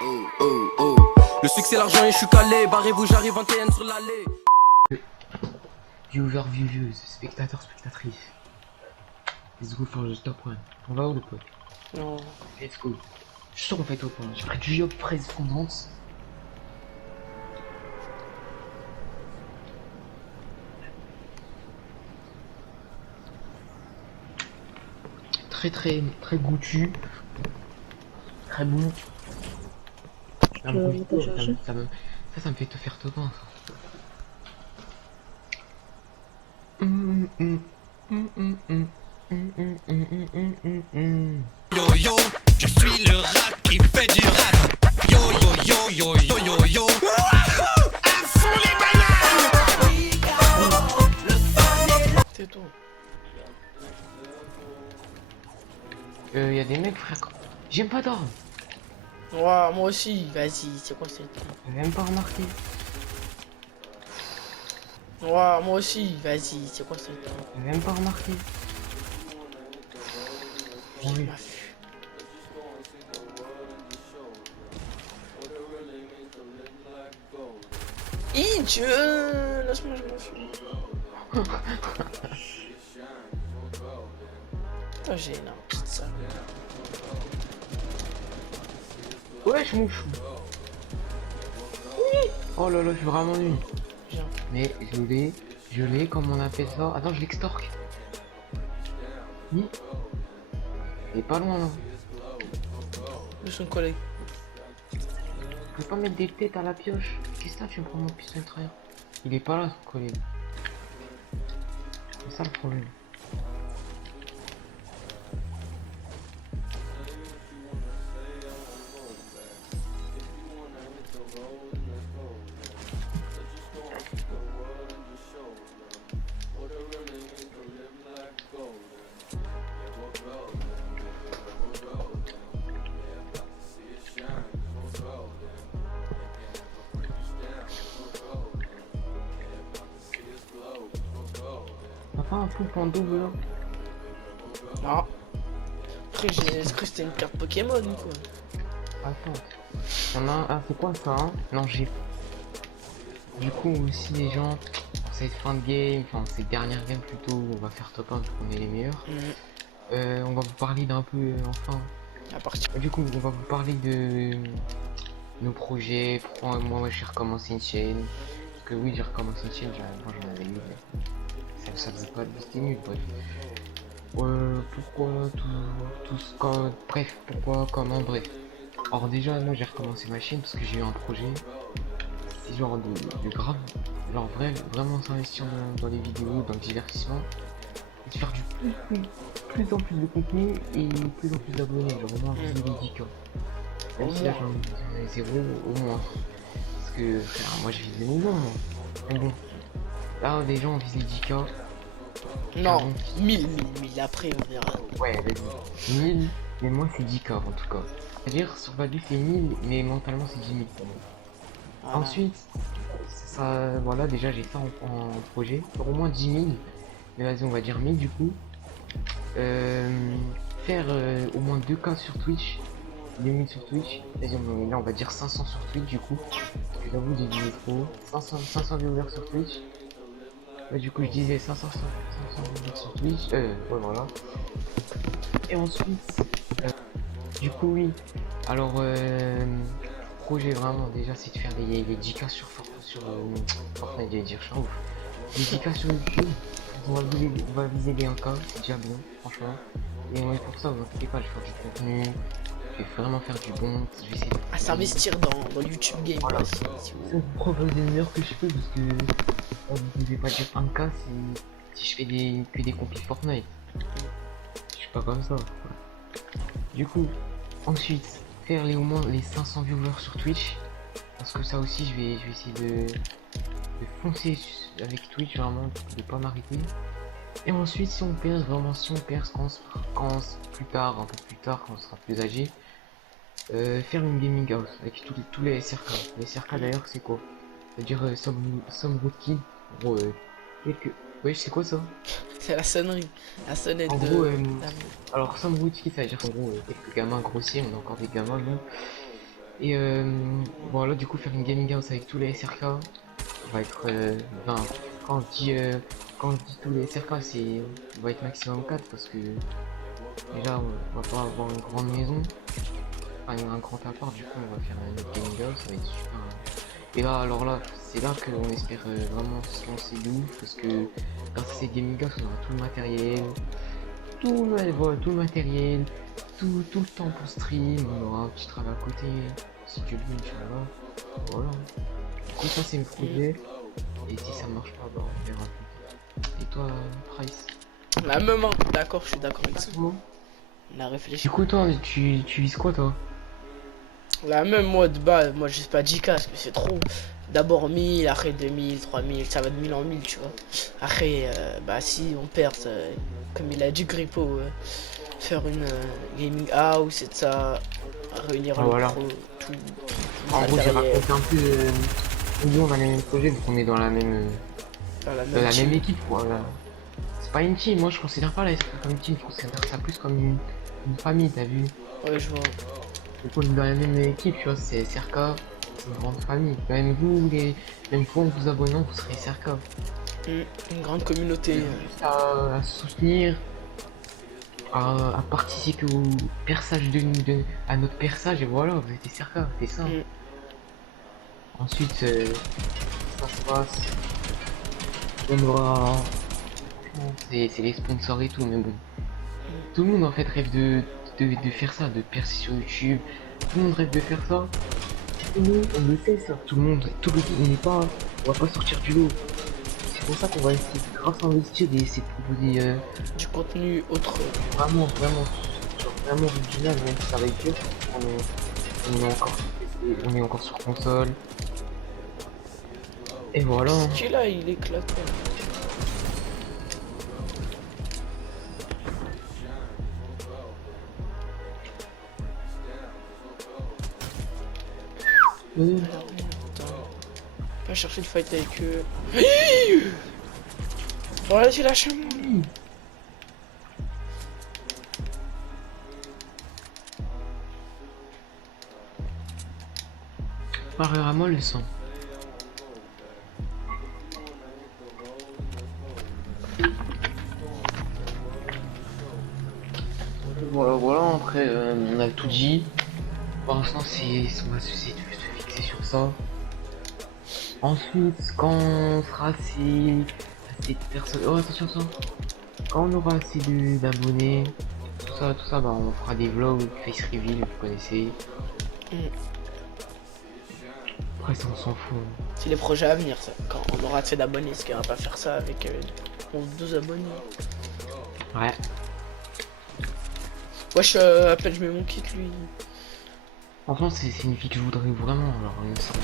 Le succès, l'argent et je suis calé. Barrez-vous, j'arrive 21 sur l'allée. Viewer, vieweuse, spectateur, spectatrice. Let's go for the stop one. On va où le pote? Non. Let's go. Je sens qu'on fait au point. J'ai pris du yop fraise fondante. Très goûtu. Très bon. Ça me fait te faire te pain. Yo yo, je suis le rap qui fait du rap. Yo yo yo yo yo yo yo. À fond les bananes. C'est tout. Y a des mecs frère. J'aime pas d'or. Ouais, moi aussi, vas-y, c'est quoi cette... J'ai même pas remarqué. Ouais, moi aussi, vas-y, c'est quoi cette... J'ai même pas remarqué. Oui. Dieu, laisse-moi, je m'en fous. Oh, j'ai une petite salle. Wesh mon chou. Oui. Oh là là, je suis vraiment nul. Viens. Mais je l'ai, comme on appelle ça. Attends, je l'extorque. Oui. Il est pas loin là. Je suis un collègue. Je peux pas mettre des têtes à la pioche. Qu'est-ce que tu me prends mon pistolet de travers? Il est pas là son collègue. C'est ça le problème. T'as pas un poupe en double là? Non. Après, j'ai cru que c'était une carte Pokémon ou quoi. Attends. Y'en a un. Ah, c'est quoi ça hein? Non, j'ai. Du coup, aussi, les gens, en cette fin de game, enfin, cette dernière game plutôt, on va faire top 1 vu qu'on est les meilleurs. On va vous parler d'un peu, enfin. À partir. Du coup, on va vous parler de nos projets, pourquoi moi j'ai recommencé une chaîne. Parce que oui, j'ai recommencé une chaîne, moi j'en avais eu, mais ça faisait pas, c'était nul, bref. Pourquoi tout ce qu'on... Bref, pourquoi, comment, bref. Alors déjà, moi j'ai recommencé ma chaîne parce que j'ai eu un projet, c'est genre de grave, genre vraiment s'investir dans les vidéos, dans le divertissement, et de faire du plus en plus de contenu et plus en plus d'abonnés, genre au moins viser les 10K. Même si là j'en ai 0 au moins. Parce que frère, moi je vise les millions moi. Mais bon. Là les gens visent les 10K. Non, 1000 après on verra. Ouais, vas-y. 1000, mais moi c'est 10K en tout cas. C'est-à-dire sur Badu c'est 1000, mais mentalement c'est 10 000 pour moi. Voilà. Ensuite, ça, voilà, déjà j'ai ça en projet. Pour au moins 10 000, mais vas-y on va dire 1000 du coup. Faire au moins 2K sur Twitch. 2000 sur Twitch, là on va dire 500 sur Twitch du coup, parce que j'avoue j'ai dit trop, 500 viewers sur Twitch, là du coup je disais 500 viewers sur Twitch, ouais voilà, et ensuite, du coup oui, alors projet vraiment déjà c'est de faire les 10K sur Fortnite, j'allais dire, je suis ouf, les 10K sur YouTube, on va viser les 1K, c'est déjà bien, franchement, et ouais, pour ça vous inquiétez pas, je vais faire du contenu, je vais vraiment faire du bon, je vais essayer de... À s'investir dans YouTube Game. Voilà. Si vous proposer le meilleur que je peux parce que vous ne pouvez pas dire 1K si je fais que des compil Fortnite. Je suis pas comme ça. Du coup, ensuite, faire au moins les 500 viewers sur Twitch. Parce que ça aussi, je vais essayer de foncer avec Twitch, vraiment, de pas m'arrêter. Et ensuite, si on perce quand plus tard, un peu plus tard, quand on sera plus âgé, faire une gaming house avec tous les SRK. Les SRK d'ailleurs, c'est quoi? C'est-à-dire some rootkid. En gros, quelques... Ouais, c'est quoi ça? C'est la sonnerie. La sonnette En de... gros, alors some rootkid, ça veut dire en gros, quelques gamins grossiers, on a encore des gamins, nous. Et voilà, du coup, faire une gaming house avec tous les SRK va être. Enfin, quand quand je dis tous les SRK, c'est. On va être maximum 4 parce que déjà, on va pas avoir une grande maison, enfin un grand appart, du coup, on va faire une autre gaming house, ça va être super. Et là, alors là, c'est là qu'on espère vraiment se lancer de ouf parce que grâce à ces gaming house, on aura tout le matériel, voilà, tout le matériel, tout le temps pour stream, on aura un petit travail à côté, si Dieu le veut, Inch'Allah. Voilà. Du coup, ça, c'est le projet. Et si ça marche pas, bah, on verra. Et toi, Price? La même, hein. D'accord, je suis d'accord avec ça. Bon. On a réfléchi. Du coup, toi, tu vises quoi, toi? La même, moi de base, moi je sais pas 10K parce que c'est trop. D'abord 1000, après 2000, 3000, ça va de 1000 en 1000, tu vois. Après, bah si on perd, comme il a dit Grippo, faire une gaming house et de ça, réunir Ah, le voilà. pro, tout En gros, j'ai matériel, raconté un peu. Nous, on a le même projet, vu qu'on est dans la même. dans la Dans même la team. même équipe, quoi. Là. C'est pas une team, moi je considère pas la SK comme une team, je considère ça plus comme une famille, t'as vu? Ouais, je vois. Donc on est dans la même équipe, tu vois, c'est SRK, c'est une grande famille. Même vous, même vous, en vous abonnant, vous serez SRK. Une grande communauté. Juste à soutenir, à participer au perçage à notre perçage, et voilà, vous êtes SRK, c'est ça. Ensuite, ça se passe, on aura. C'est les sponsors et tout, mais bon. Tout le monde en fait rêve de faire ça, de percer sur YouTube. Tout le monde rêve de faire ça. Tout le monde, on le sait ça. Tout le monde, on n'est pas, on va pas sortir du lot. C'est pour ça qu'on va essayer de grave s'investir et essayer de proposer Du contenu autre. vraiment, genre vraiment original, même si ça va être dur. On est encore sur PC, on est encore sur console. Et voilà. Ce qu'il a, il éclate. Pas chercher de fight avec eux. Voilà, tu lâches moi. Pareil à moi le sang. Voilà, après on a tout dit. Pour l'instant on va essayer de se fixer sur ça. Ensuite, quand on sera assez de personnes. Oh attention ça. Quand on aura assez d'abonnés, tout ça, bah on fera des vlogs, face reveal, vous connaissez. Après ça on s'en fout. C'est les projets à venir, ça. Quand on aura assez d'abonnés, parce qu'on va pas faire ça avec 12 abonnés. Ouais. Wesh, à peine je mets mon kit, lui. Franchement c'est une fille que je voudrais vraiment. Alors une sorte